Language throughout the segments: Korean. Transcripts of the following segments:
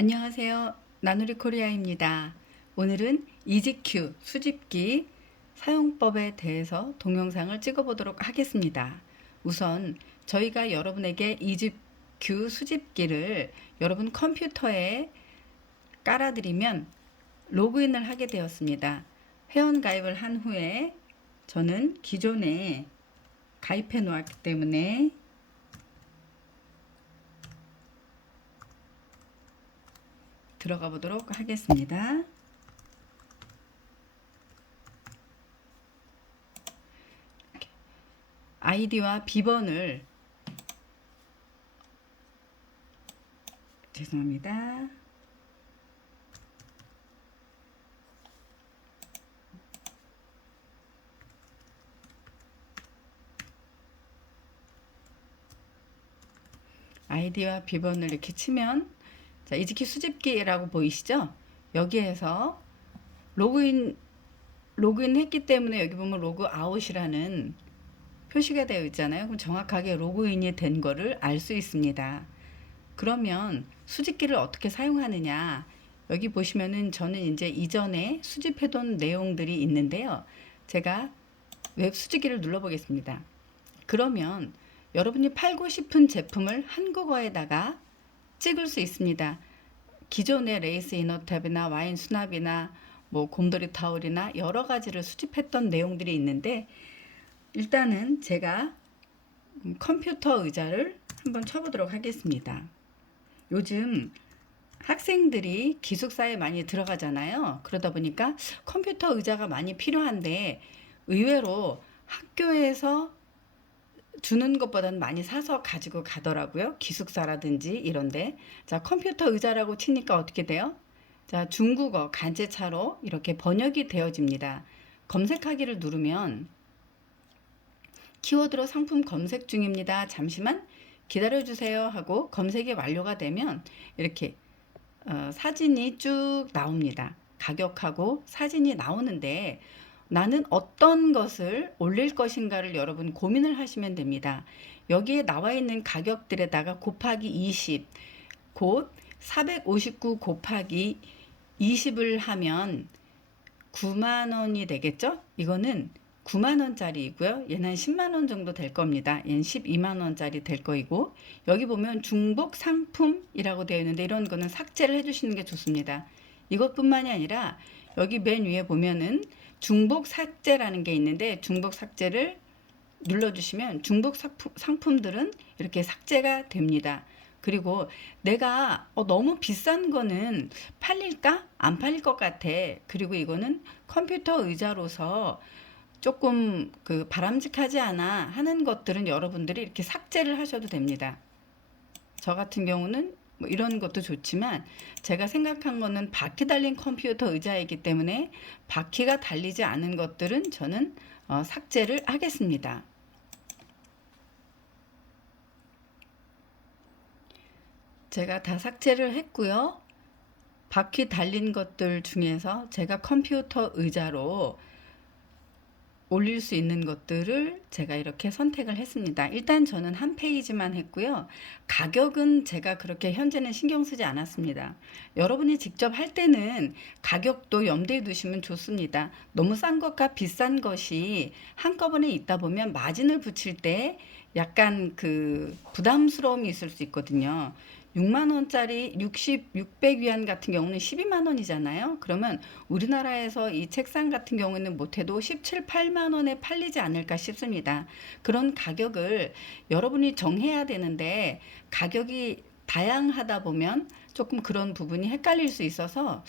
안녕하세요. 나누리 코리아입니다. 오늘은 이지큐 수집기 사용법에 대해서 동영상을 찍어보도록 하겠습니다. 우선 저희가 여러분에게 이지큐 수집기를 여러분 컴퓨터에 깔아드리면 로그인을 하게 되었습니다. 회원가입을 한 후에 저는 기존에 가입해 놓았기 때문에 들어가 보도록 하겠습니다. 아이디와 비번을 죄송합니다. 아이디와 비번을 이렇게 치면 자, 이지키 수집기라고 보이시죠? 여기에서 로그인 했기 때문에 여기 보면 로그아웃이라는 표시가 되어 있잖아요. 그럼 정확하게 로그인이 된 거를 알 수 있습니다. 그러면 수집기를 어떻게 사용하느냐? 여기 보시면은 저는 이제 이전에 수집해둔 내용들이 있는데요. 제가 웹 수집기를 눌러보겠습니다. 그러면 여러분이 팔고 싶은 제품을 한국어에다가 찍을 수 있습니다. 기존의 레이스 이너탭이나 와인 수납이나 뭐 곰돌이 타올이나 여러 가지를 수집했던 내용들이 있는데 일단은 제가 컴퓨터 의자를 한번 쳐보도록 하겠습니다. 요즘 학생들이 기숙사에 많이 들어가잖아요. 그러다 보니까 컴퓨터 의자가 많이 필요한데 의외로 학교에서 주는 것보다는 많이 사서 가지고 가더라고요. 기숙사라든지 이런데. 자, 컴퓨터 의자라고 치니까 어떻게 돼요? 자, 중국어 간제차로 이렇게 번역이 되어집니다. 검색하기를 누르면 키워드로 상품 검색 중입니다. 잠시만 기다려주세요 하고 검색이 완료가 되면 이렇게 사진이 쭉 나옵니다. 가격하고 사진이 나오는데 나는 어떤 것을 올릴 것인가를 여러분 고민을 하시면 됩니다. 여기에 나와 있는 가격들에다가 곱하기 20, 곧 459 곱하기 20을 하면 9만 원이 되겠죠? 이거는 9만 원짜리이고요. 얘는 한 10만 원 정도 될 겁니다. 얘는 12만 원짜리 될 거이고 여기 보면 중복 상품이라고 되어 있는데 이런 거는 삭제를 해주시는 게 좋습니다. 이것뿐만이 아니라 여기 맨 위에 보면은 중복 삭제라는 게 있는데 중복 삭제를 눌러주시면 중복 상품들은 이렇게 삭제가 됩니다. 그리고 내가 너무 비싼 거는 팔릴까? 안 팔릴 것 같아. 그리고 이거는 컴퓨터 의자로서 조금 바람직하지 않아 하는 것들은 여러분들이 이렇게 삭제를 하셔도 됩니다. 저 같은 경우는 뭐 이런 것도 좋지만 제가 생각한 거는 바퀴 달린 컴퓨터 의자이기 때문에 바퀴가 달리지 않은 것들은 저는 삭제를 하겠습니다. 제가 다 삭제를 했고요. 바퀴 달린 것들 중에서 제가 컴퓨터 의자로 올릴 수 있는 것들을 제가 이렇게 선택을 했습니다. 일단 저는 한 페이지만 했고요. 가격은 제가 그렇게 현재는 신경 쓰지 않았습니다. 여러분이 직접 할 때는 가격도 염두에 두시면 좋습니다. 너무 싼 것과 비싼 것이 한꺼번에 있다 보면 마진을 붙일 때 약간 부담스러움이 있을 수 있거든요. 6만 원짜리 600위안 같은 경우는 12만 원이잖아요. 그러면 우리나라에서 이 책상 같은 경우는 못해도 17, 8만 원에 팔리지 않을까 싶습니다. 그런 가격을 여러분이 정해야 되는데 가격이 다양하다 보면 조금 그런 부분이 헷갈릴 수 있어서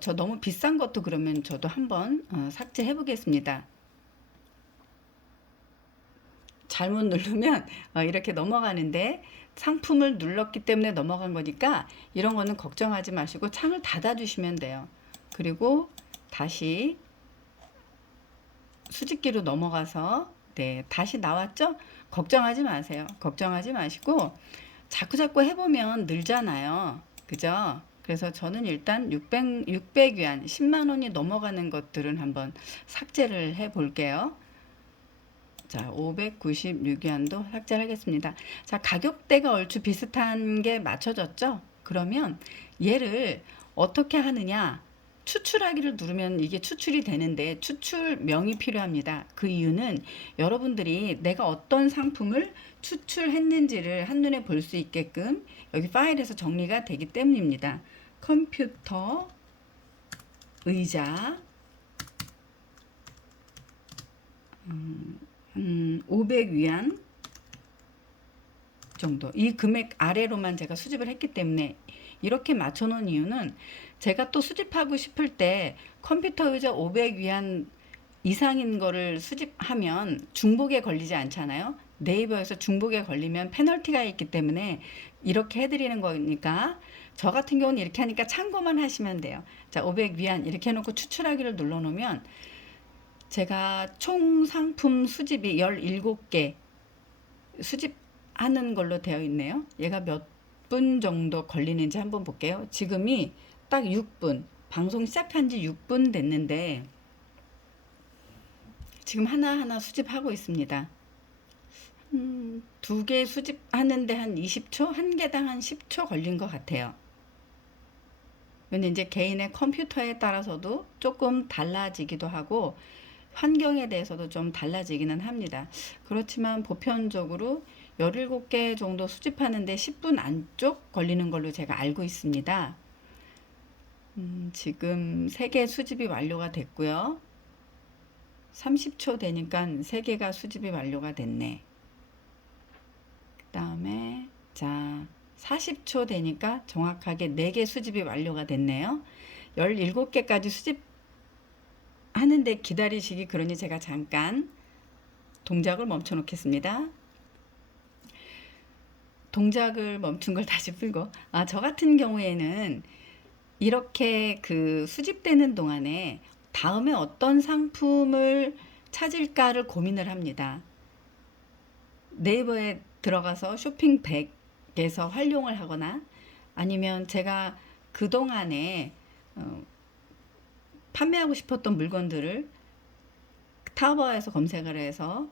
저 너무 비싼 것도 그러면 저도 한번 삭제해 보겠습니다. 잘못 누르면 이렇게 넘어가는데 상품을 눌렀기 때문에 넘어간 거니까 이런 거는 걱정하지 마시고 창을 닫아 주시면 돼요. 그리고 다시 수직기로 넘어가서 네, 다시 나왔죠? 걱정하지 마세요. 걱정하지 마시고 자꾸자꾸 해보면 늘잖아요. 그죠? 그래서 저는 일단 600위안 10만 원이 넘어가는 것들은 한번 삭제를 해 볼게요. 자, 596위안도 삭제를 하겠습니다. 자, 가격대가 얼추 비슷한 게 맞춰졌죠? 그러면 얘를 어떻게 하느냐? 추출하기를 누르면 이게 추출이 되는데 추출명이 필요합니다. 그 이유는 여러분들이 내가 어떤 상품을 추출했는지를 한눈에 볼 수 있게끔 여기 파일에서 정리가 되기 때문입니다. 컴퓨터 의자 500위안 정도, 이 금액 아래로만 제가 수집을 했기 때문에 이렇게 맞춰 놓은 이유는 제가 또 수집하고 싶을 때 컴퓨터 의자 500위안 이상인 거를 수집하면 중복에 걸리지 않잖아요. 네이버에서 중복에 걸리면 페널티가 있기 때문에 이렇게 해드리는 거니까, 저 같은 경우는 이렇게 하니까 참고만 하시면 돼요. 자, 500위안 이렇게 해놓고 추출하기를 눌러놓으면 제가 총 상품 수집이 17개 수집하는 걸로 되어 있네요. 얘가 몇 분 정도 걸리는지 한번 볼게요. 지금이 딱 6분, 방송 시작한 지 6분 됐는데 지금 하나하나 수집하고 있습니다. 2개 수집하는데 한 20초, 한 개당 한 10초 걸린 것 같아요. 근데 이제 개인의 컴퓨터에 따라서도 조금 달라지기도 하고 환경에 대해서도 좀 달라지기는 합니다. 그렇지만 보편적으로 17개 정도 수집하는데 10분 안쪽 걸리는 걸로 제가 알고 있습니다. 지금 3개 수집이 완료가 됐고요. 30초 되니까 3개가 수집이 완료가 됐네. 그 다음에 자 40초 되니까 정확하게 4개 수집이 완료가 됐네요. 17개까지 수집하는데 기다리시기, 그러니 제가 잠깐 동작을 멈춰 놓겠습니다. 동작을 멈춘 걸 다시 풀고, 저 같은 경우에는 이렇게 그 수집되는 동안에 다음에 어떤 상품을 찾을까를 고민을 합니다. 네이버에 들어가서 쇼핑백에서 활용을 하거나 아니면 제가 그동안에 판매하고 싶었던 물건들을 타오바오에서 검색을 해서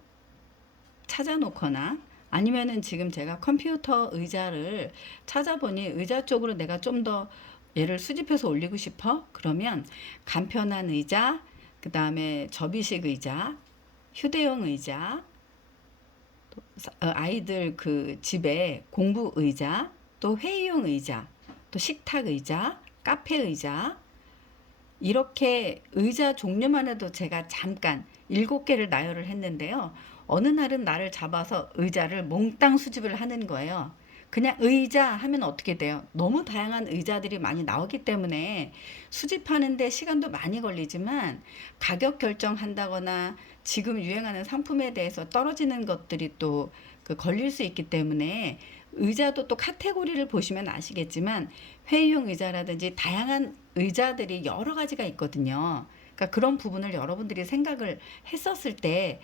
찾아놓거나 아니면은 지금 제가 컴퓨터 의자를 찾아보니 의자 쪽으로 내가 좀 더 얘를 수집해서 올리고 싶어? 그러면 간편한 의자, 그 다음에 접이식 의자, 휴대용 의자, 아이들 그 집에 공부 의자, 또 회의용 의자, 또 식탁 의자, 카페 의자, 이렇게 의자 종류만 해도 제가 잠깐 7개를 나열을 했는데요. 어느 날은 나를 잡아서 의자를 몽땅 수집을 하는 거예요. 그냥 의자 하면 어떻게 돼요? 너무 다양한 의자들이 많이 나오기 때문에 수집하는데 시간도 많이 걸리지만 가격 결정한다거나 지금 유행하는 상품에 대해서 떨어지는 것들이 또 그 걸릴 수 있기 때문에 의자도 또 카테고리를 보시면 아시겠지만 회의용 의자라든지 다양한 의자들이 여러 가지가 있거든요. 그러니까 그런 부분을 여러분들이 생각을 했었을 때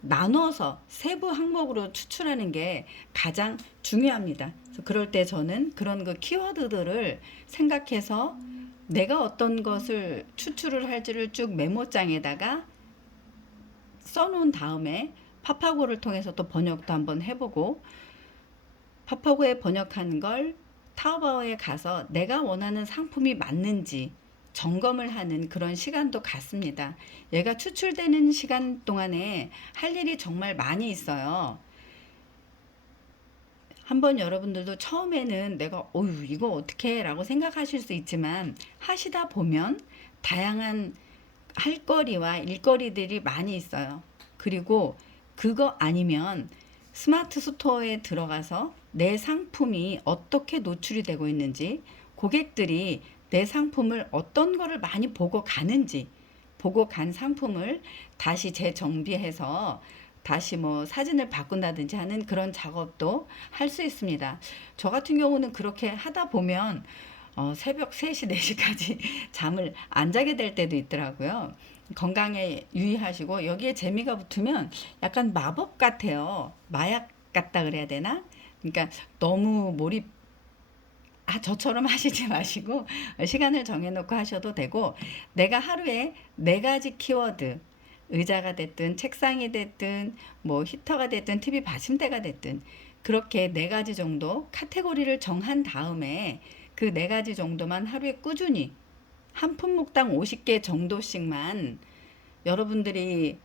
나눠서 세부 항목으로 추출하는 게 가장 중요합니다. 그래서 그럴 때 저는 그런 그 키워드들을 생각해서 내가 어떤 것을 추출을 할지를 쭉 메모장에다가 써놓은 다음에 파파고를 통해서 또 번역도 한번 해보고, 파파고에 번역한 걸 타오바오에 가서 내가 원하는 상품이 맞는지 점검을 하는 그런 시간도 갖습니다. 얘가 추출되는 시간 동안에 할 일이 정말 많이 있어요. 한번 여러분들도 처음에는 내가 어휴 이거 어떻게 라고 생각하실 수 있지만 하시다 보면 다양한 할거리와 일거리들이 많이 있어요. 그리고 그거 아니면 스마트 스토어에 들어가서 내 상품이 어떻게 노출이 되고 있는지, 고객들이 내 상품을 어떤 거를 많이 보고 가는지, 보고 간 상품을 다시 재정비해서 다시 뭐 사진을 바꾼다든지 하는 그런 작업도 할 수 있습니다. 저 같은 경우는 그렇게 하다 보면 새벽 3시, 4시까지 잠을 안 자게 될 때도 있더라고요. 건강에 유의하시고, 여기에 재미가 붙으면 약간 마법 같아요. 마약 같다 그래야 되나? 그러니까 너무 몰입, 저처럼 하시지 마시고 시간을 정해놓고 하셔도 되고, 내가 하루에 4가지 키워드, 의자가 됐든 책상이 됐든 뭐 히터가 됐든 TV 받침대가 됐든 그렇게 4가지 정도 카테고리를 정한 다음에 그 네 가지 정도만 하루에 꾸준히 한 품목당 50개 정도씩만 여러분들이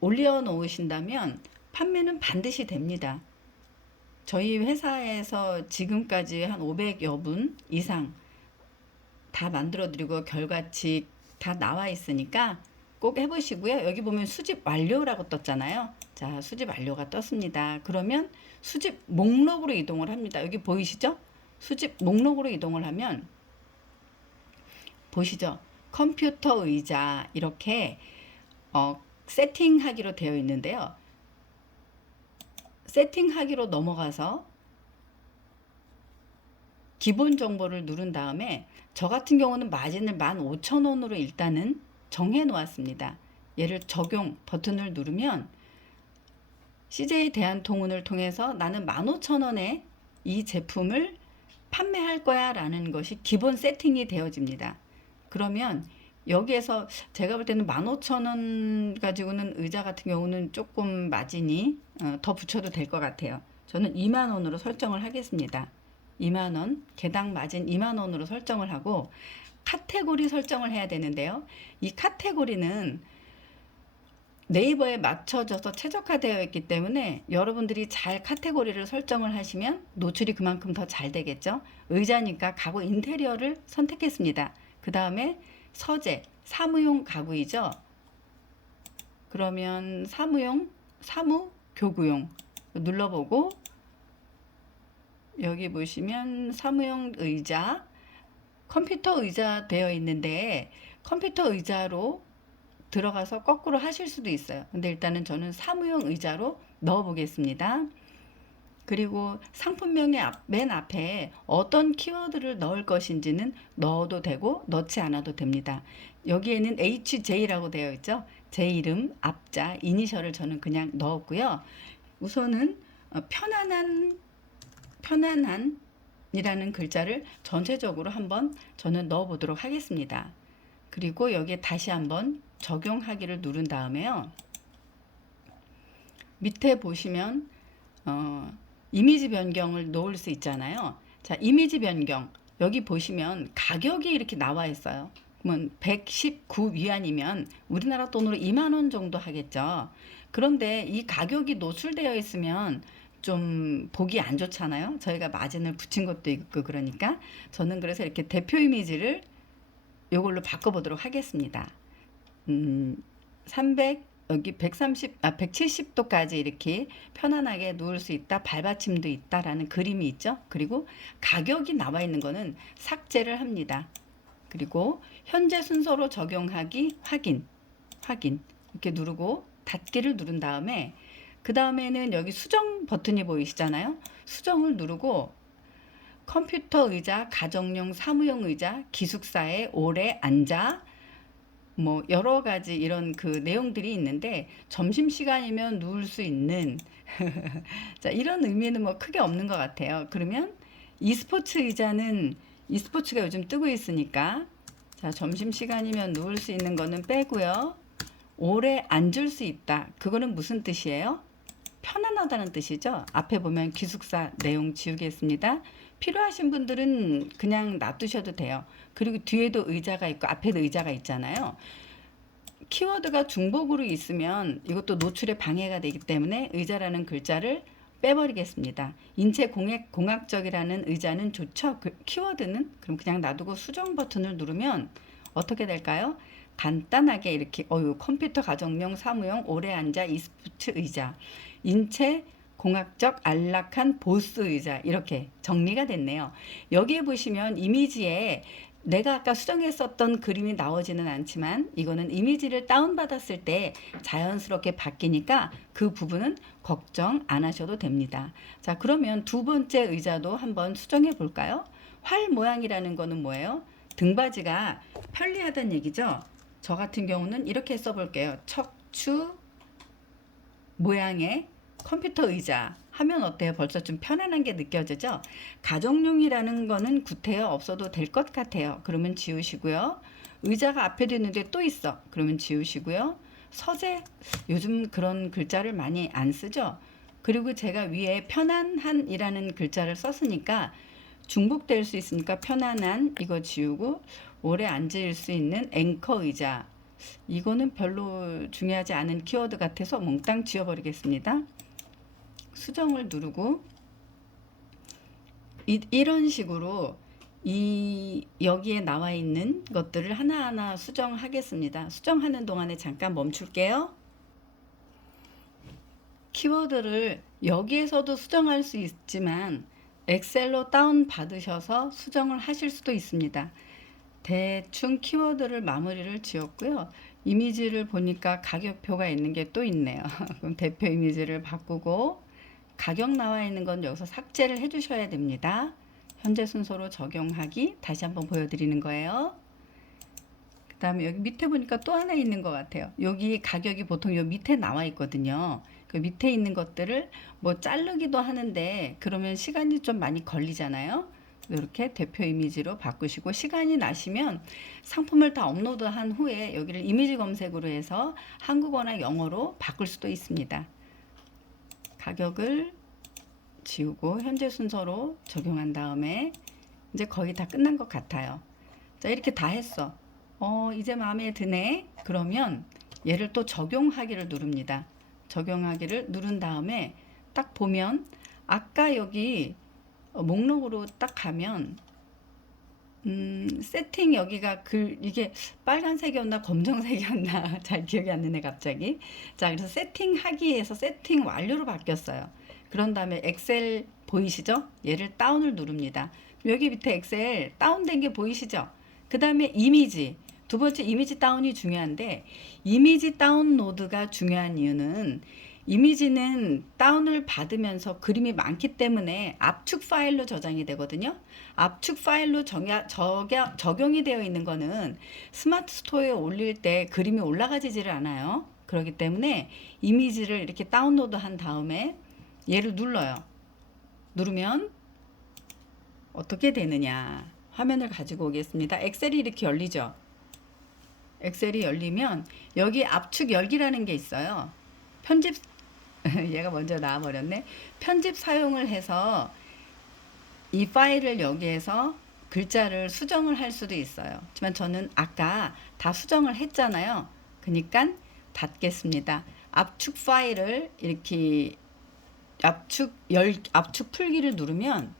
올려 놓으신다면 판매는 반드시 됩니다. 저희 회사에서 지금까지 한 500여 분 이상 다 만들어 드리고 결과치 다 나와 있으니까 꼭 해보시고요. 여기 보면 수집 완료라고 떴잖아요. 자, 수집 완료가 떴습니다. 그러면 수집 목록으로 이동을 합니다. 여기 보이시죠? 수집 목록으로 이동을 하면 보시죠? 컴퓨터 의자 이렇게 세팅하기로 되어 있는데요. 세팅하기로 넘어가서 기본 정보를 누른 다음에 저 같은 경우는 마진을 15,000원으로 일단은 정해 놓았습니다. 얘를 적용 버튼을 누르면 CJ 대한통운을 통해서 나는 15,000원에 이 제품을 판매할 거야 라는 것이 기본 세팅이 되어집니다. 그러면 여기에서 제가 볼 때는 15,000원 가지고는 의자 같은 경우는 조금 마진이 더 붙여도 될 것 같아요. 저는 2만원으로 설정을 하겠습니다. 2만원, 개당 마진 2만원으로 설정을 하고 카테고리 설정을 해야 되는데요. 이 카테고리는 네이버에 맞춰져서 최적화되어 있기 때문에 여러분들이 잘 카테고리를 설정을 하시면 노출이 그만큼 더 잘 되겠죠. 의자니까 가구 인테리어를 선택했습니다. 그 다음에 서재, 사무용 가구이죠. 그러면 사무용, 사무, 교구용 눌러보고 여기 보시면 사무용 의자, 컴퓨터 의자 되어 있는데 컴퓨터 의자로 들어가서 거꾸로 하실 수도 있어요. 근데 일단은 저는 사무용 의자로 넣어 보겠습니다. 그리고 상품명의 맨 앞에 어떤 키워드를 넣을 것인지는 넣어도 되고 넣지 않아도 됩니다. 여기에는 HJ라고 되어 있죠. 제 이름 앞자 이니셜을 저는 그냥 넣었고요. 우선은 편안한이라는 글자를 전체적으로 한번 저는 넣어 보도록 하겠습니다. 그리고 여기에 다시 한번 적용하기를 누른 다음에요. 밑에 보시면 이미지 변경을 놓을 수 있잖아요. 자, 이미지 변경 여기 보시면 가격이 이렇게 나와 있어요. 그러면 119 위안이면 우리나라 돈으로 2만 원 정도 하겠죠. 그런데 이 가격이 노출되어 있으면 좀 보기 안 좋잖아요. 저희가 마진을 붙인 것도 있고 그러니까 저는 그래서 이렇게 대표 이미지를 이걸로 바꿔보도록 하겠습니다. 300 여기 170도까지 이렇게 편안하게 누울 수 있다. 발받침도 있다라는 그림이 있죠. 그리고 가격이 나와 있는 거는 삭제를 합니다. 그리고 현재 순서로 적용하기 확인 이렇게 누르고 닫기를 누른 다음에 그 다음에는 여기 수정 버튼이 보이시잖아요. 수정을 누르고 컴퓨터 의자, 가정용, 사무용 의자, 기숙사에 오래 앉아 뭐 여러 가지 이런 그 내용들이 있는데 점심시간이면 누울 수 있는 자, 이런 의미는 뭐 크게 없는 것 같아요. 그러면 e스포츠 의자는 e스포츠가 요즘 뜨고 있으니까 자, 점심시간이면 누울 수 있는 거는 빼고요. 오래 앉을 수 있다. 그거는 무슨 뜻이에요? 편안하다는 뜻이죠. 앞에 보면 기숙사 내용 지우겠습니다. 필요하신 분들은 그냥 놔두셔도 돼요. 그리고 뒤에도 의자가 있고 앞에도 의자가 있잖아요. 키워드가 중복으로 있으면 이것도 노출에 방해가 되기 때문에 의자라는 글자를 빼버리겠습니다. 인체 공학적이라는 의자는 좋죠. 키워드는 그럼 그냥 놔두고 수정 버튼을 누르면 어떻게 될까요? 간단하게 이렇게 컴퓨터 가정용 사무용 오래 앉아 e스포츠 의자 인체 공학적 안락한 보스 의자 이렇게 정리가 됐네요. 여기에 보시면 이미지에 내가 아까 수정했었던 그림이 나오지는 않지만 이거는 이미지를 다운받았을 때 자연스럽게 바뀌니까 그 부분은 걱정 안 하셔도 됩니다. 자, 그러면 두 번째 의자도 한번 수정해 볼까요? 활 모양이라는 거는 뭐예요? 등받이가 편리하다는 얘기죠. 저 같은 경우는 이렇게 써볼게요. 척추 모양의 컴퓨터 의자 하면 어때요? 벌써 좀 편안한 게 느껴지죠? 가정용이라는 거는 구태여 없어도 될 것 같아요. 그러면 지우시고요. 의자가 앞에도 있는데 또 있어. 그러면 지우시고요. 서재 요즘 그런 글자를 많이 안 쓰죠? 그리고 제가 위에 편안한이라는 글자를 썼으니까 중복될 수 있으니까 편안한 이거 지우고 오래 앉을 수 있는 앵커 의자. 이거는 별로 중요하지 않은 키워드 같아서 몽땅 지워버리겠습니다. 수정을 누르고 이런 식으로 여기에 나와 있는 것들을 하나하나 수정하겠습니다. 수정하는 동안에 잠깐 멈출게요. 키워드를 여기에서도 수정할 수 있지만 엑셀로 다운 받으셔서 수정을 하실 수도 있습니다. 대충 키워드를 마무리를 지었고요. 이미지를 보니까 가격표가 있는 게 또 있네요. 그럼 대표 이미지를 바꾸고 가격 나와 있는 건 여기서 삭제를 해 주셔야 됩니다. 현재 순서로 적용하기 다시 한번 보여드리는 거예요. 그 다음에 여기 밑에 보니까 또 하나 있는 것 같아요. 여기 가격이 보통 요 밑에 나와 있거든요. 그 밑에 있는 것들을 뭐 자르기도 하는데 그러면 시간이 좀 많이 걸리잖아요. 이렇게 대표 이미지로 바꾸시고 시간이 나시면 상품을 다 업로드한 후에 여기를 이미지 검색으로 해서 한국어나 영어로 바꿀 수도 있습니다. 가격을 지우고 현재 순서로 적용한 다음에 이제 거의 다 끝난 것 같아요. 자, 이렇게 다 했어. 이제 마음에 드네. 그러면 얘를 또 적용하기를 누릅니다. 적용하기를 누른 다음에 딱 보면 아까 여기 목록으로 딱 가면 세팅 여기가 이게 빨간색이었나 검정색이었나 잘 기억이 안 나네 갑자기. 자, 그래서 세팅하기에서 세팅 완료로 바뀌었어요. 그런 다음에 엑셀 보이시죠? 얘를 다운을 누릅니다. 여기 밑에 엑셀 다운된 게 보이시죠? 그 다음에 이미지. 두 번째 이미지 다운이 중요한데 이미지 다운로드가 중요한 이유는 이미지는 다운을 받으면서 그림이 많기 때문에 압축 파일로 저장이 되거든요. 압축 파일로 적용이 되어 있는 거는 스마트 스토어에 올릴 때 그림이 올라가지를 않아요. 그렇기 때문에 이미지를 이렇게 다운로드 한 다음에 얘를 눌러요. 누르면 어떻게 되느냐. 화면을 가지고 오겠습니다. 엑셀이 이렇게 열리죠. 엑셀이 열리면 여기 압축 열기라는 게 있어요. 편집 얘가 먼저 나와버렸네. 편집 사용을 해서 이 파일을 여기에서 글자를 수정을 할 수도 있어요. 하지만 저는 아까 다 수정을 했잖아요. 그러니까 닫겠습니다. 압축 파일을 이렇게 압축 풀기를 누르면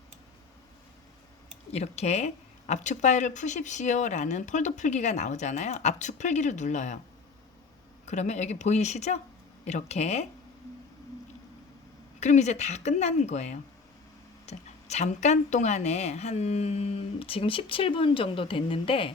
이렇게 압축 파일을 푸십시오 라는 폴더 풀기가 나오잖아요. 압축 풀기를 눌러요. 그러면 여기 보이시죠? 이렇게. 그럼 이제 다 끝난 거예요. 자, 잠깐 동안에 지금 17분 정도 됐는데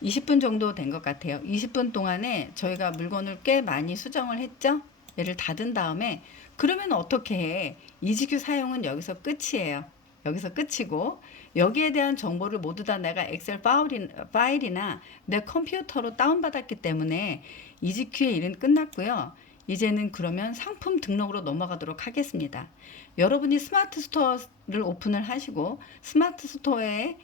20분 정도 된 것 같아요. 20분 동안에 저희가 물건을 꽤 많이 수정을 했죠? 얘를 닫은 다음에 그러면 어떻게 해? EGQ 사용은 여기서 끝이에요. 여기서 끝이고 여기에 대한 정보를 모두 다 내가 엑셀 파일이나 내 컴퓨터로 다운받았기 때문에 EGQ의 일은 끝났고요. 이제는 그러면 상품 등록으로 넘어가도록 하겠습니다. 여러분이 스마트 스토어를 오픈을 하시고 스마트 스토어에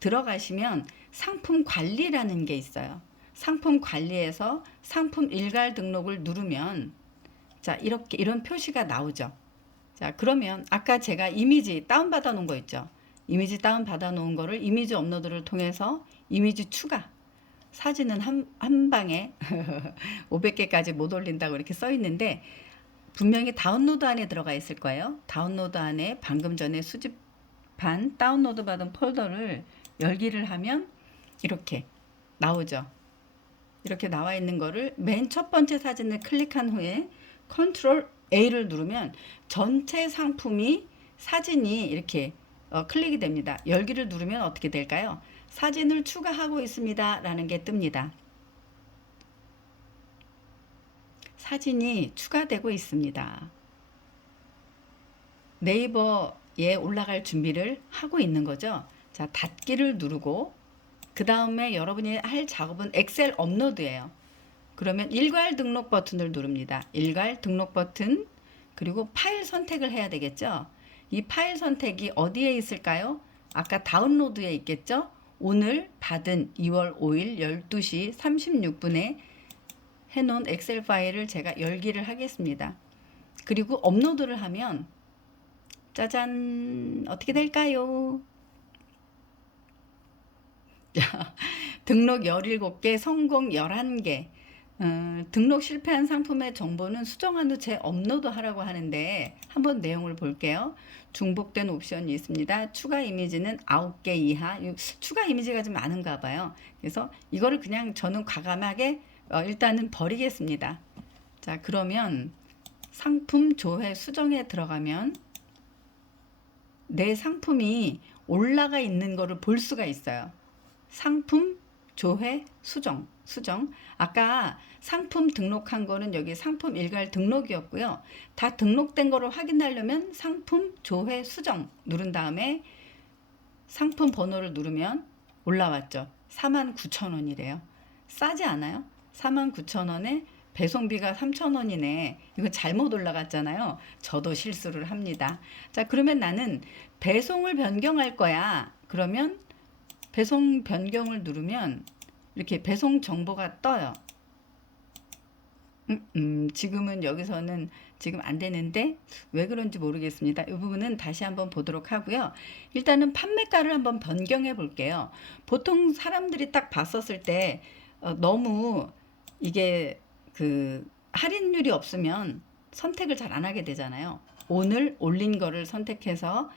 들어가시면 상품 관리라는 게 있어요. 상품 관리에서 상품 일괄 등록을 누르면 자, 이런 표시가 나오죠. 자, 그러면 아까 제가 이미지 다운받아 놓은 거 있죠. 이미지 다운받아 놓은 거를 이미지 업로드를 통해서 이미지 추가. 사진은 한 방에 500개까지 못 올린다고 이렇게 써 있는데 분명히 다운로드 안에 들어가 있을 거예요. 다운로드 안에 방금 전에 수집한 다운로드 받은 폴더를 열기를 하면 이렇게 나오죠. 이렇게 나와 있는 거를 맨 첫 번째 사진을 클릭한 후에 컨트롤 A를 누르면 전체 상품이 사진이 이렇게 클릭이 됩니다. 열기를 누르면 어떻게 될까요? 사진을 추가하고 있습니다 라는 게 뜹니다. 사진이 추가되고 있습니다. 네이버에 올라갈 준비를 하고 있는 거죠. 자, 닫기를 누르고 그 다음에 여러분이 할 작업은 엑셀 업로드예요. 그러면 일괄 등록 버튼을 누릅니다. 일괄 등록 버튼 그리고 파일 선택을 해야 되겠죠. 이 파일 선택이 어디에 있을까요? 아까 다운로드에 있겠죠. 오늘 받은 2월 5일 12시 36분에 해놓은 엑셀 파일을 제가 열기를 하겠습니다. 그리고 업로드를 하면 짜잔 어떻게 될까요? 등록 17개, 성공 11개. 등록 실패한 상품의 정보는 수정한 후 재업로드하라고 하는데 한번 내용을 볼게요. 중복된 옵션이 있습니다. 추가 이미지는 9개 이하. 추가 이미지가 좀 많은가 봐요. 그래서 이거를 그냥 저는 과감하게 일단은 버리겠습니다. 자, 그러면 상품 조회 수정에 들어가면 내 상품이 올라가 있는 거를 볼 수가 있어요. 상품 조회 수정. 아까 상품 등록한 거는 여기 상품 일괄 등록이었고요. 다 등록된 거를 확인하려면 상품 조회 수정 누른 다음에 상품 번호를 누르면 올라왔죠. 49,000원이래요. 싸지 않아요? 49,000원에 배송비가 3,000원이네. 이거 잘못 올라갔잖아요. 저도 실수를 합니다. 자, 그러면 나는 배송을 변경할 거야. 그러면 배송 변경을 누르면 이렇게 배송 정보가 떠요. 지금은 여기서는 지금 안 되는데 왜 그런지 모르겠습니다. 이 부분은 다시 한번 보도록 하고요. 일단은 판매가를 한번 변경해 볼게요. 보통 사람들이 딱 봤었을 때 너무 이게 그 할인율이 없으면 선택을 잘 안 하게 되잖아요. 오늘 올린 거를 선택해서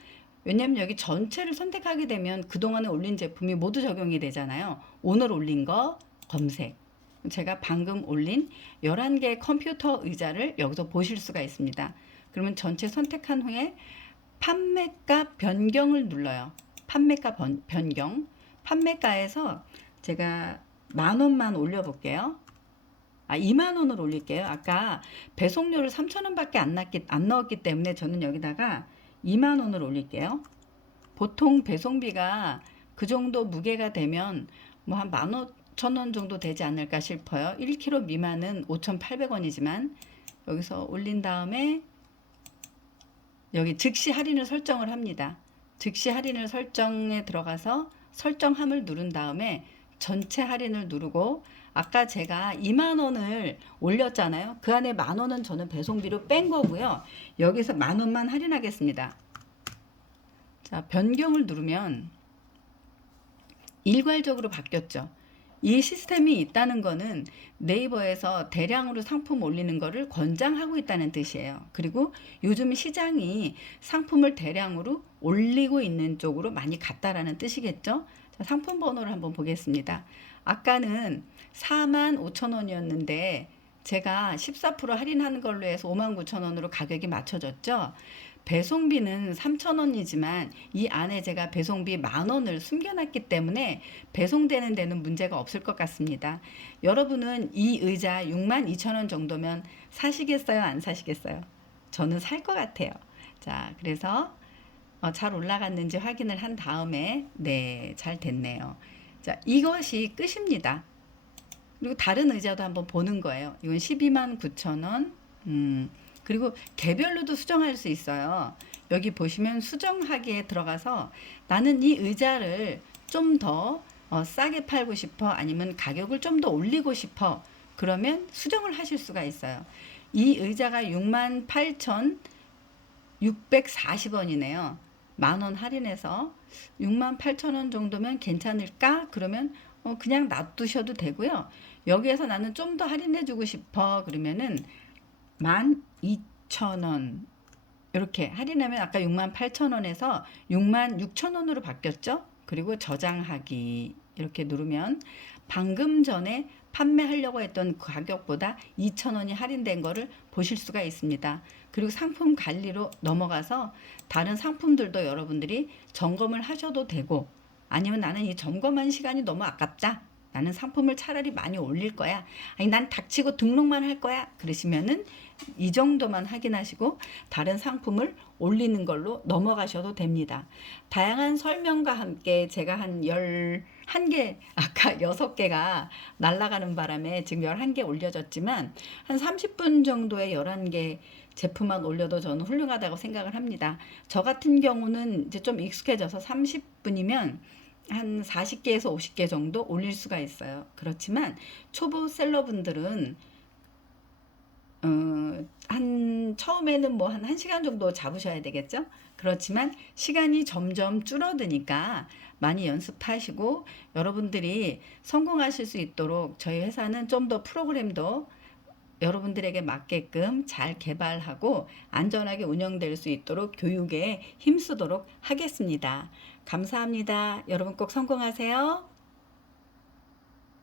왜냐면 여기 전체를 선택하게 되면 그동안에 올린 제품이 모두 적용이 되잖아요. 오늘 올린 거 검색. 제가 방금 올린 11개의 컴퓨터 의자를 여기서 보실 수가 있습니다. 그러면 전체 선택한 후에 판매가 변경을 눌러요. 판매가 변경. 판매가에서 제가 10,000원만 올려볼게요. 20,000원을 올릴게요. 아까 배송료를 3,000원밖에 안 넣었기 때문에 저는 여기다가 20,000원을 올릴게요. 보통 배송비가 그 정도 무게가 되면 뭐 한 15,000원 정도 되지 않을까 싶어요. 1kg 미만은 5,800원이지만 여기서 올린 다음에 여기 즉시 할인을 설정을 합니다. 즉시 할인을 설정에 들어가서 설정함을 누른 다음에 전체 할인을 누르고 아까 제가 20,000원을 올렸잖아요. 그 안에 10,000원은 저는 배송비로 뺀 거고요. 여기서 10,000원만 할인하겠습니다. 자, 변경을 누르면 일괄적으로 바뀌었죠. 이 시스템이 있다는 거는 네이버에서 대량으로 상품 올리는 거를 권장하고 있다는 뜻이에요. 그리고 요즘 시장이 상품을 대량으로 올리고 있는 쪽으로 많이 갔다라는 뜻이겠죠. 자, 상품 번호를 한번 보겠습니다. 아까는 45,000원이었는데 제가 14% 할인하는 걸로 해서 59,000원으로 가격이 맞춰졌죠. 배송비는 3,000원이지만 이 안에 제가 배송비 10,000원을 숨겨놨기 때문에 배송되는 데는 문제가 없을 것 같습니다. 여러분은 이 의자 62,000원 정도면 사시겠어요? 안 사시겠어요? 저는 살 것 같아요. 자, 그래서 잘 올라갔는지 확인을 한 다음에 네, 잘 됐네요. 자, 이것이 끝입니다. 그리고 다른 의자도 한번 보는 거예요. 이건 129,000원. 그리고 개별로도 수정할 수 있어요. 여기 보시면 수정하기에 들어가서 나는 이 의자를 좀 더 싸게 팔고 싶어 아니면 가격을 좀 더 올리고 싶어 그러면 수정을 하실 수가 있어요. 이 의자가 68,640원이네요. 10,000원 할인해서 68,000원 정도면 괜찮을까? 그러면 그냥 놔두셔도 되고요. 여기에서 나는 좀 더 할인해 주고 싶어 그러면은 12,000원 이렇게 할인하면 아까 68,000원에서 66,000원으로 바뀌었죠. 그리고 저장하기 이렇게 누르면 방금 전에 판매하려고 했던 가격보다 2,000원이 할인된 거를 보실 수가 있습니다. 그리고 상품 관리로 넘어가서 다른 상품들도 여러분들이 점검을 하셔도 되고 아니면 나는 이 점검한 시간이 너무 아깝다. 나는 상품을 차라리 많이 올릴 거야. 아니 난 닥치고 등록만 할 거야. 그러시면은 이 정도만 확인하시고 다른 상품을 올리는 걸로 넘어가셔도 됩니다. 다양한 설명과 함께 제가 한 11개, 아까 6개가 날아가는 바람에 지금 11개 올려졌지만 한 30분 정도의 11개 제품만 올려도 저는 훌륭하다고 생각을 합니다. 저 같은 경우는 이제 좀 익숙해져서 30분이면 한 40개에서 50개 정도 올릴 수가 있어요. 그렇지만 초보 셀러분들은 처음에는 뭐 한 1시간 정도 잡으셔야 되겠죠? 그렇지만 시간이 점점 줄어드니까 많이 연습하시고 여러분들이 성공하실 수 있도록 저희 회사는 좀 더 프로그램도 여러분들에게 맞게끔 잘 개발하고 안전하게 운영될 수 있도록 교육에 힘쓰도록 하겠습니다. 감사합니다. 여러분 꼭 성공하세요.